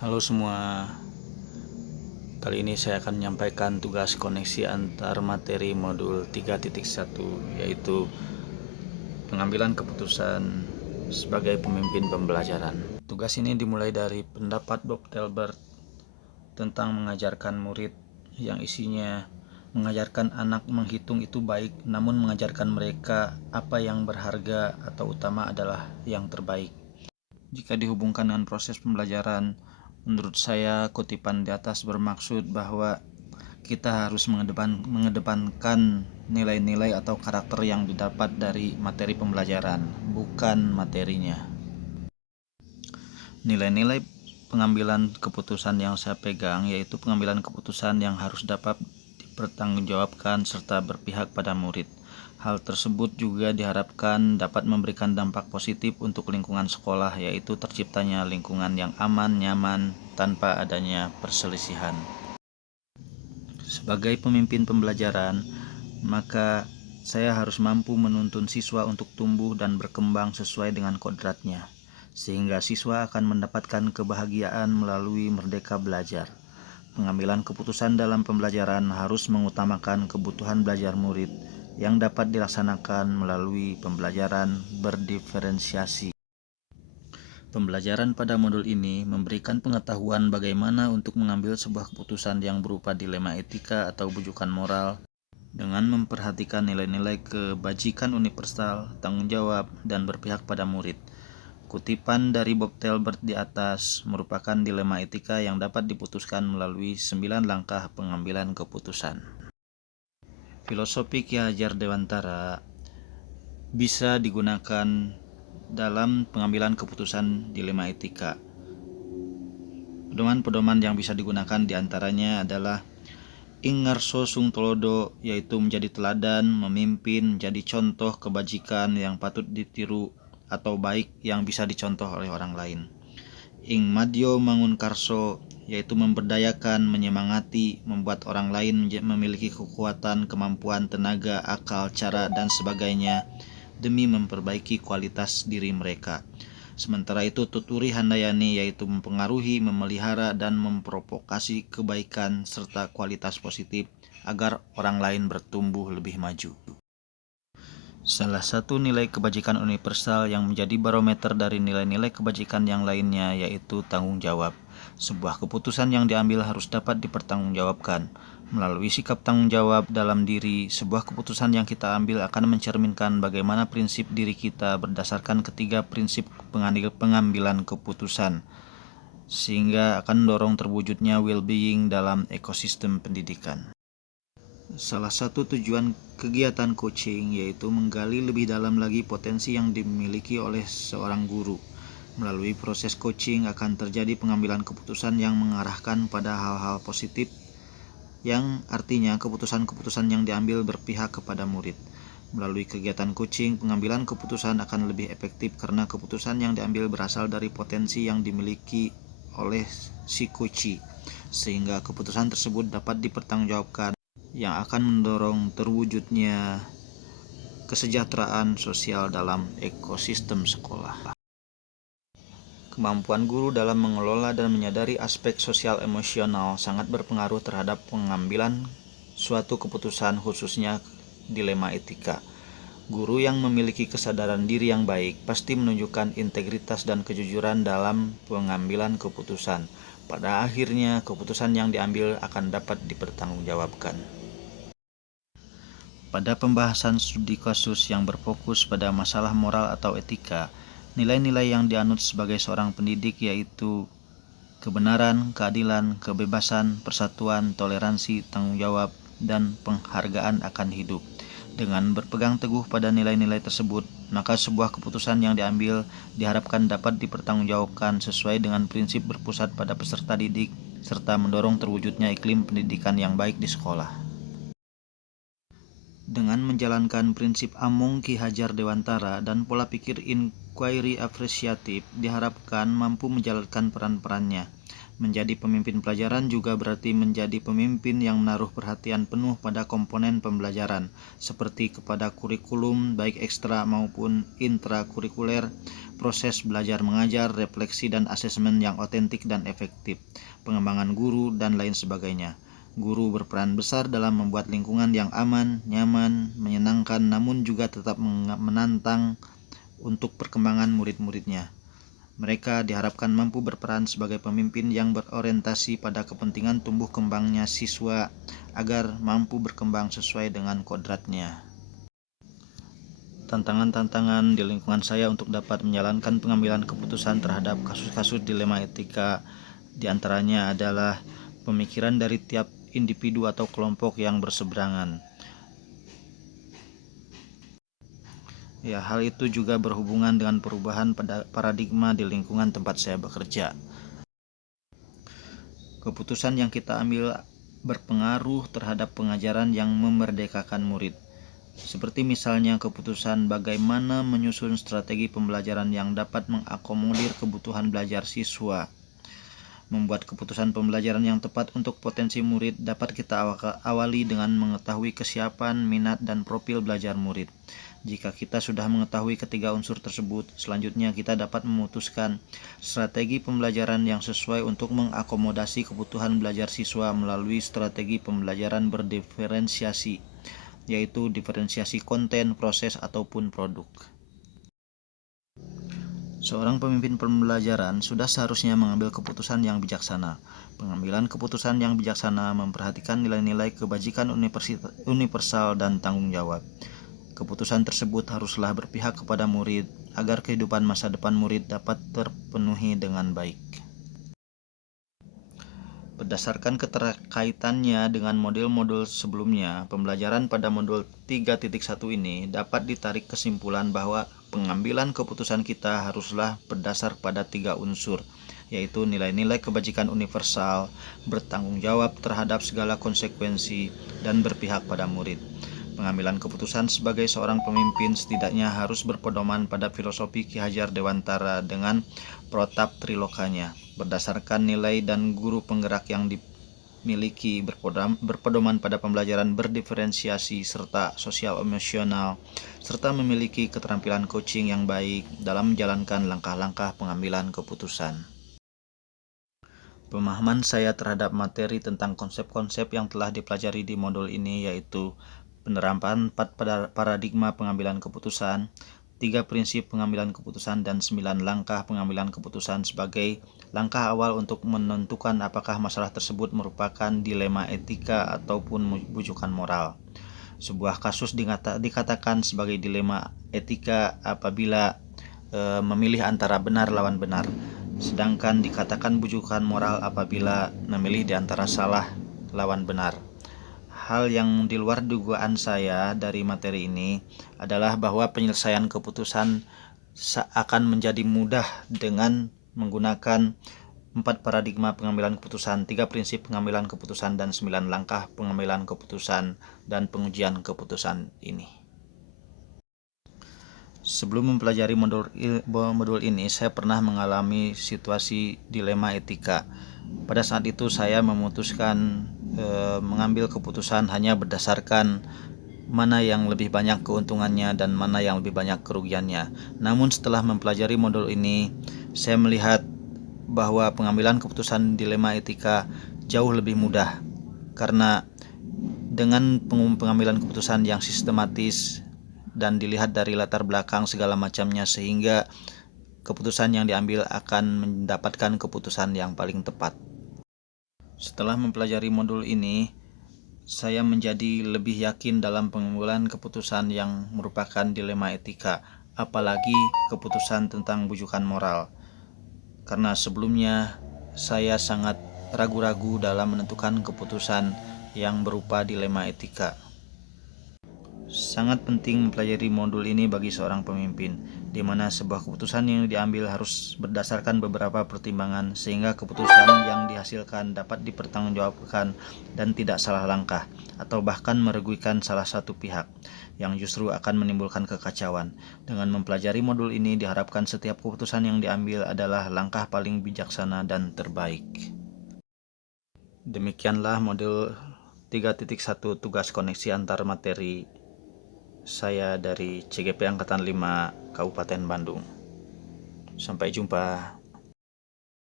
Halo semua, kali ini saya akan menyampaikan tugas koneksi antar materi modul 3.1, yaitu pengambilan keputusan sebagai pemimpin pembelajaran. Tugas ini dimulai dari pendapat Bob Telbert tentang mengajarkan murid, yang isinya mengajarkan anak menghitung itu baik, namun mengajarkan mereka apa yang berharga atau utama adalah yang terbaik. Jika dihubungkan dengan proses pembelajaran, menurut saya kutipan di atas bermaksud bahwa kita harus mengedepankan nilai-nilai atau karakter yang didapat dari materi pembelajaran, bukan materinya. Nilai-nilai pengambilan keputusan yang saya pegang yaitu pengambilan keputusan yang harus dapat dipertanggungjawabkan serta berpihak pada murid. Hal tersebut juga diharapkan dapat memberikan dampak positif untuk lingkungan sekolah, yaitu terciptanya lingkungan yang aman, nyaman, tanpa adanya perselisihan. Sebagai pemimpin pembelajaran, maka saya harus mampu menuntun siswa untuk tumbuh dan berkembang sesuai dengan kodratnya, sehingga siswa akan mendapatkan kebahagiaan melalui merdeka belajar. Pengambilan keputusan dalam pembelajaran harus mengutamakan kebutuhan belajar murid yang dapat dilaksanakan melalui pembelajaran berdiferensiasi. Pembelajaran pada modul ini memberikan pengetahuan bagaimana untuk mengambil sebuah keputusan yang berupa dilema etika atau bujukan moral dengan memperhatikan nilai-nilai kebajikan universal, tanggung jawab, dan berpihak pada murid. Kutipan dari Bob Telbert di atas merupakan dilema etika yang dapat diputuskan melalui 9 langkah pengambilan keputusan. Filosofi Ki Hajar Dewantara bisa digunakan dalam pengambilan keputusan dilema etika. Pedoman-pedoman yang bisa digunakan diantaranya adalah Ingarso sung tolodo, yaitu menjadi teladan, memimpin, menjadi contoh kebajikan yang patut ditiru atau baik yang bisa dicontoh oleh orang lain. Ing madyo mangun karso, yaitu memberdayakan, menyemangati, membuat orang lain memiliki kekuatan, kemampuan, tenaga, akal, cara, dan sebagainya demi memperbaiki kualitas diri mereka. Sementara itu tuturi handayani, yaitu mempengaruhi, memelihara, dan memprovokasi kebaikan serta kualitas positif agar orang lain bertumbuh lebih maju. Salah satu nilai kebajikan universal yang menjadi barometer dari nilai-nilai kebajikan yang lainnya yaitu tanggung jawab. Sebuah keputusan yang diambil harus dapat dipertanggungjawabkan. Melalui sikap tanggung jawab dalam diri, sebuah keputusan yang kita ambil akan mencerminkan bagaimana prinsip diri kita berdasarkan ketiga prinsip pengambilan keputusan, sehingga akan mendorong terwujudnya well-being dalam ekosistem pendidikan. Salah satu tujuan kegiatan coaching yaitu menggali lebih dalam lagi potensi yang dimiliki oleh seorang guru. Melalui proses coaching akan terjadi pengambilan keputusan yang mengarahkan pada hal-hal positif, yang artinya keputusan-keputusan yang diambil berpihak kepada murid. Melalui kegiatan coaching, pengambilan keputusan akan lebih efektif karena keputusan yang diambil berasal dari potensi yang dimiliki oleh si coachee, sehingga keputusan tersebut dapat dipertanggungjawabkan, yang akan mendorong terwujudnya kesejahteraan sosial dalam ekosistem sekolah. Kemampuan guru dalam mengelola dan menyadari aspek sosial emosional sangat berpengaruh terhadap pengambilan suatu keputusan, khususnya dilema etika. Guru yang memiliki kesadaran diri yang baik pasti menunjukkan integritas dan kejujuran dalam pengambilan keputusan. Pada akhirnya, keputusan yang diambil akan dapat dipertanggungjawabkan. Pada pembahasan studi kasus yang berfokus pada masalah moral atau etika, nilai-nilai yang dianut sebagai seorang pendidik yaitu kebenaran, keadilan, kebebasan, persatuan, toleransi, tanggung jawab, dan penghargaan akan hidup. Dengan berpegang teguh pada nilai-nilai tersebut, maka sebuah keputusan yang diambil diharapkan dapat dipertanggungjawabkan sesuai dengan prinsip berpusat pada peserta didik serta mendorong terwujudnya iklim pendidikan yang baik di sekolah. Dengan menjalankan prinsip Among Ki Hajar Dewantara dan pola pikir inquiry apresiatif, diharapkan mampu menjalankan peran-perannya. Menjadi pemimpin pelajaran juga berarti menjadi pemimpin yang menaruh perhatian penuh pada komponen pembelajaran, seperti kepada kurikulum baik ekstra maupun intrakurikuler, proses belajar mengajar, refleksi dan asesmen yang otentik dan efektif, pengembangan guru, dan lain sebagainya. Guru berperan besar dalam membuat lingkungan yang aman, nyaman, menyenangkan, namun juga tetap menantang untuk perkembangan murid-muridnya. Mereka diharapkan mampu berperan sebagai pemimpin yang berorientasi pada kepentingan tumbuh kembangnya siswa agar mampu berkembang sesuai dengan kodratnya. Tantangan-tantangan di lingkungan saya untuk dapat menjalankan pengambilan keputusan terhadap kasus-kasus dilema etika diantaranya adalah pemikiran dari tiap individu atau kelompok yang berseberangan. Ya, hal itu juga berhubungan dengan perubahan pada paradigma di lingkungan tempat saya bekerja. Keputusan yang kita ambil berpengaruh terhadap pengajaran yang memerdekakan murid. Seperti misalnya keputusan bagaimana menyusun strategi pembelajaran yang dapat mengakomodir kebutuhan belajar siswa. Membuat keputusan pembelajaran yang tepat untuk potensi murid dapat kita awali dengan mengetahui kesiapan, minat, dan profil belajar murid. Jika kita sudah mengetahui ketiga unsur tersebut, selanjutnya kita dapat memutuskan strategi pembelajaran yang sesuai untuk mengakomodasi kebutuhan belajar siswa melalui strategi pembelajaran berdiferensiasi, yaitu diferensiasi konten, proses, ataupun produk. Seorang pemimpin pembelajaran sudah seharusnya mengambil keputusan yang bijaksana. Pengambilan keputusan yang bijaksana memperhatikan nilai-nilai kebajikan universal dan tanggung jawab. Keputusan tersebut haruslah berpihak kepada murid agar kehidupan masa depan murid dapat terpenuhi dengan baik. Berdasarkan keterkaitannya dengan modul-modul sebelumnya, pembelajaran pada modul 3.1 ini dapat ditarik kesimpulan bahwa pengambilan keputusan kita haruslah berdasar pada 3 unsur, yaitu nilai-nilai kebajikan universal, bertanggung jawab terhadap segala konsekuensi, dan berpihak pada murid. Pengambilan keputusan sebagai seorang pemimpin setidaknya harus berpedoman pada filosofi Ki Hajar Dewantara dengan protap trilokanya, berdasarkan nilai dan guru penggerak yang dimiliki, berpedoman pada pembelajaran berdiferensiasi serta sosial emosional, serta memiliki keterampilan coaching yang baik dalam menjalankan langkah-langkah pengambilan keputusan. Pemahaman saya terhadap materi tentang konsep-konsep yang telah dipelajari di modul ini yaitu penerapan 4 paradigma pengambilan keputusan, 3 prinsip pengambilan keputusan, dan 9 langkah pengambilan keputusan sebagai langkah awal untuk menentukan apakah masalah tersebut merupakan dilema etika ataupun bujukan moral. Sebuah kasus dikatakan sebagai dilema etika apabila memilih antara benar lawan benar, sedangkan dikatakan bujukan moral apabila memilih di antara salah lawan benar. Hal yang di luar dugaan saya dari materi ini adalah bahwa penyelesaian keputusan akan menjadi mudah dengan menggunakan 4 paradigma pengambilan keputusan, 3 prinsip pengambilan keputusan, dan 9 langkah pengambilan keputusan dan pengujian keputusan ini. Sebelum mempelajari modul ini, saya pernah mengalami situasi dilema etika. Pada saat itu saya memutuskan mengambil keputusan hanya berdasarkan mana yang lebih banyak keuntungannya dan mana yang lebih banyak kerugiannya. Namun setelah mempelajari modul ini, saya melihat bahwa pengambilan keputusan dilema etika jauh lebih mudah, karena dengan pengambilan keputusan yang sistematis dan dilihat dari latar belakang segala macamnya, sehingga keputusan yang diambil akan mendapatkan keputusan yang paling tepat. Setelah mempelajari modul ini, saya menjadi lebih yakin dalam pengambilan keputusan yang merupakan dilema etika, apalagi keputusan tentang bujukan moral. Karena sebelumnya saya sangat ragu-ragu dalam menentukan keputusan yang berupa dilema etika. Sangat penting mempelajari modul ini bagi seorang pemimpin. di mana sebuah keputusan yang diambil harus berdasarkan beberapa pertimbangan sehingga keputusan yang dihasilkan dapat dipertanggungjawabkan dan tidak salah langkah atau bahkan merugikan salah satu pihak yang justru akan menimbulkan kekacauan. Dengan mempelajari modul ini diharapkan setiap keputusan yang diambil adalah langkah paling bijaksana dan terbaik. Demikianlah modul 3.1 tugas koneksi antar materi saya dari CGP Angkatan 5 Kabupaten Bandung. Sampai jumpa.